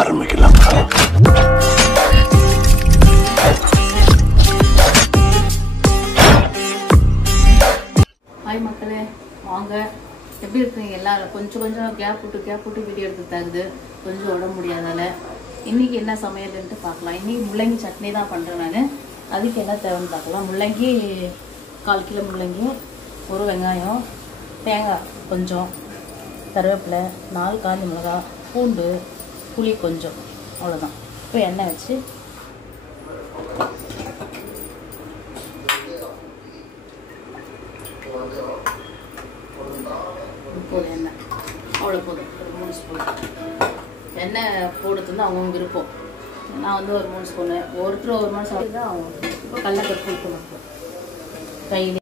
ஆரம்பிக்கலாம். ஹாய் மக்களே, வாங்க. எப்படி இருக்கீங்க எல்லாரும்? கொஞ்சம் கேப் விட்டு வீடியோ எடுத்து தருது, கொஞ்சம் உடம்பு முடியாதால. இன்றைக்கி என்ன சமையல்ன்ட்டு பார்க்கலாம். இன்றைக்கி முள்ளங்கி சட்னி தான் பண்ணுறேன் நான். அதுக்கு என்ன தேவைன்னு பார்க்கலாம். முள்ளங்கி 1/4 கிலோ முள்ளங்கி, ஒரு வெங்காயம், தேங்காய் கொஞ்சம், கருவேப்பிலை, 4 காஞ்ச மிளகா, பூண்டு, புளி கொஞ்சம், அவ்வளோதான். இப்போ எண்ணெய் வச்சு எண்ணெய் அவ்வளோ போதும். ஒரு 3 ஸ்பூன் எண்ணெய் போடுறது அவங்கவுங்க விருப்பம். நான் வந்து ஒரு 3 ஸ்பூனு, ஒருத்தர் ஒரு மாதிரி சாப்பிட்டு தான் அவங்க. இப்போ கடலைப்பருப்பு ஊற்றணும். கையில்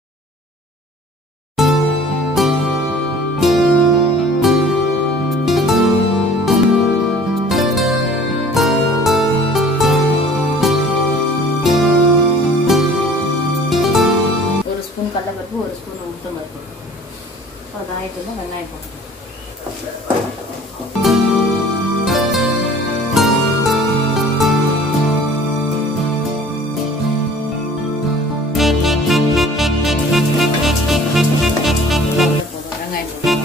கடலைப்பருப்பு, 1 ஸ்பூன் உளுத்தம் பருப்பு. அது ஆகிட்டு தான் வெங்காயம் போட்டு வெங்காயம் போட்டு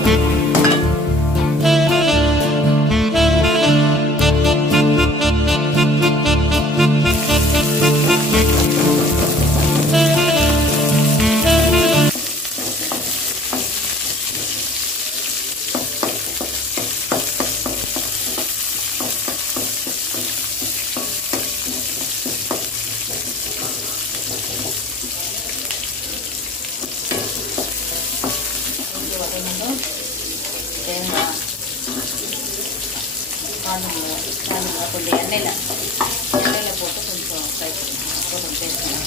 தேங்காய், காஞ்ச மிளகா கொஞ்சம் எண்ணெயில் போட்டு கொஞ்சம் ஃப்ரை பண்ணணும். அப்புறம் கொஞ்சம் பேசணும்.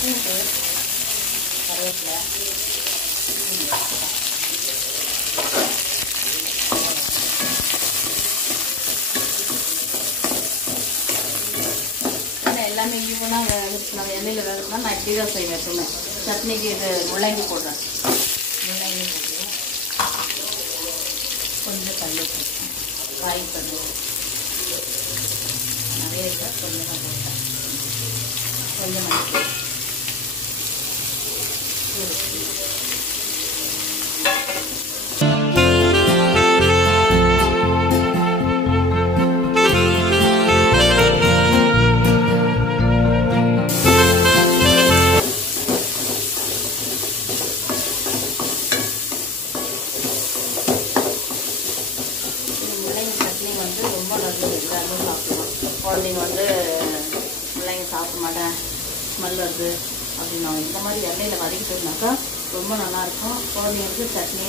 பூண்டு, கருவேப்பிலை, எல்லாமே ஈவனாக நம்ம எண்ணெயில் வேகணும்னா நான் இப்படி தான் செய்வேன். எப்பவுமே சட்னிக்கு இது முள்ளங்கி போடுறேன். முள்ளங்கி போட்டு கொஞ்சம் கல் போட்டேன், காய் கல் நிறைய கொஞ்சம் தான் போட்டேன், கொஞ்சம் மணி ரொம்ப நல்லது. எல்லாருமே சாப்பிடுவோம். குழந்தைங்க வந்து முள்ளங்கி சாப்பிட மாட்டேன், ஸ்மெல் வருது அப்படின்னா இந்த மாதிரி எண்ணெயில் வதக்கிட்டோம்னாக்கா ரொம்ப நல்லாயிருக்கும். குழந்தைங்களுக்கு சட்னி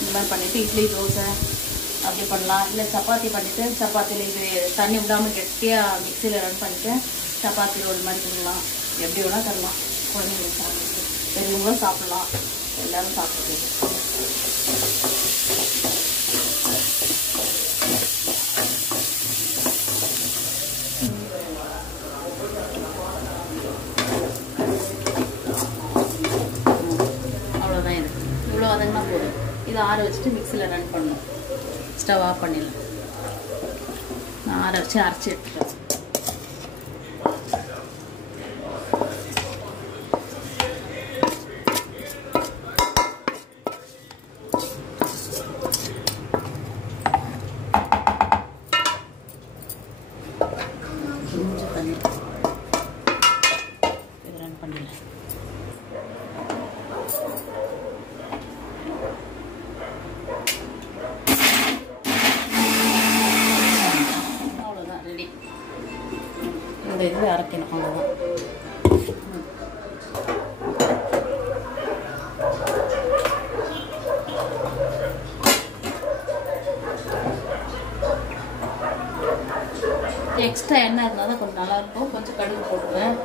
இந்த மாதிரி பண்ணிவிட்டு இட்லி, தோசை அப்படி பண்ணலாம். இல்லை சப்பாத்தி பண்ணிவிட்டு சப்பாத்தியில் இது தண்ணி விடாமல் கெட்டியாக மிக்சியில் ரன் பண்ணிவிட்டு சப்பாத்தி ரோல் மாதிரி பண்ணலாம். எப்படி வேணால் தரலாம். குழந்தைங்களுக்கு சாப்பிட்டு பெரியவங்களும் சாப்பிட்லாம், எல்லோரும் சாப்பிடுறது. இவ்வளோ வதங்கினா போதும். இதை ஆற வச்சுட்டு மிக்சியில் ரன் பண்ணணும். ஸ்டவ் ஆஃப் பண்ணிடலாம். நான் ஆற வச்சு அரைச்சி எடுத்துட்டேன். கொஞ்சம் தண்ணி இது ரன் பண்ணிடலாம். இந்த இது அரைக்கணும், அவ்வளோதான். எக்ஸ்ட்ரா எண்ணெய் இருந்தால் தான் கொஞ்சம் நல்லாயிருக்கும். கொஞ்சம் கடுகு போட்டுருவேன்.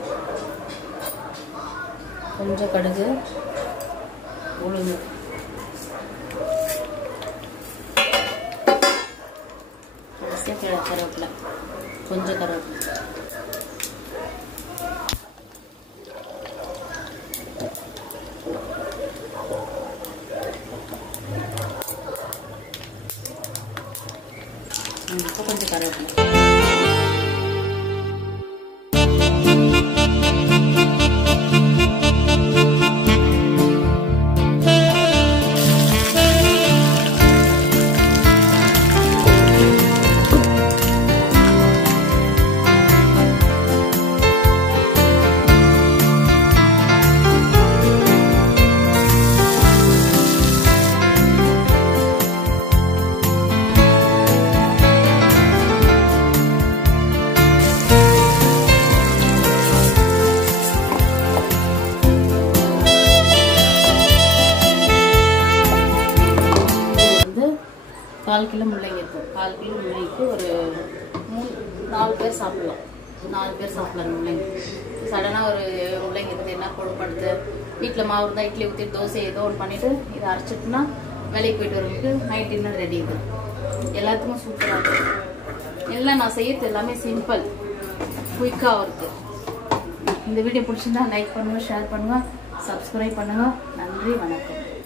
கொஞ்சம் கடுகு, உளுந்து, கருவேப்பிலை, கொஞ்சம் கருவேப்பிலை, இப்போ கொஞ்சம் கருவேப்பிலை. கால் கிலோ முள்ளங்கி இருக்கும். கால் கிலோ முள்ளங்கிக்கு ஒரு 4 பேர் சாப்பிடலாம். 4 பேர் சாப்பிடலாம் முள்ளங்கி. சடனாக ஒரு முள்ளங்கி இருக்குது, என்ன குழம்படுத்து வீட்டில் மாவு இருந்தால் இட்லி ஊற்றி தோசை ஏதோ ஒன்று பண்ணிவிட்டு இதை அரைச்சிட்டுனா வேலைக்கு போயிட்டு வரவங்களுக்கு நைட் டின்னர் ரெடி இருக்குது. எல்லாத்துக்கும் சூப்பராக இருக்கும். எல்லாம் நான் செய்யறது எல்லாமே சிம்பிள், குயிக்காக இருக்குது. இந்த வீடியோ பிடிச்சிருந்தா லைக் பண்ணுங்கள், ஷேர் பண்ணுங்கள், சப்ஸ்கிரைப் பண்ணுங்கள். நன்றி, வணக்கம்.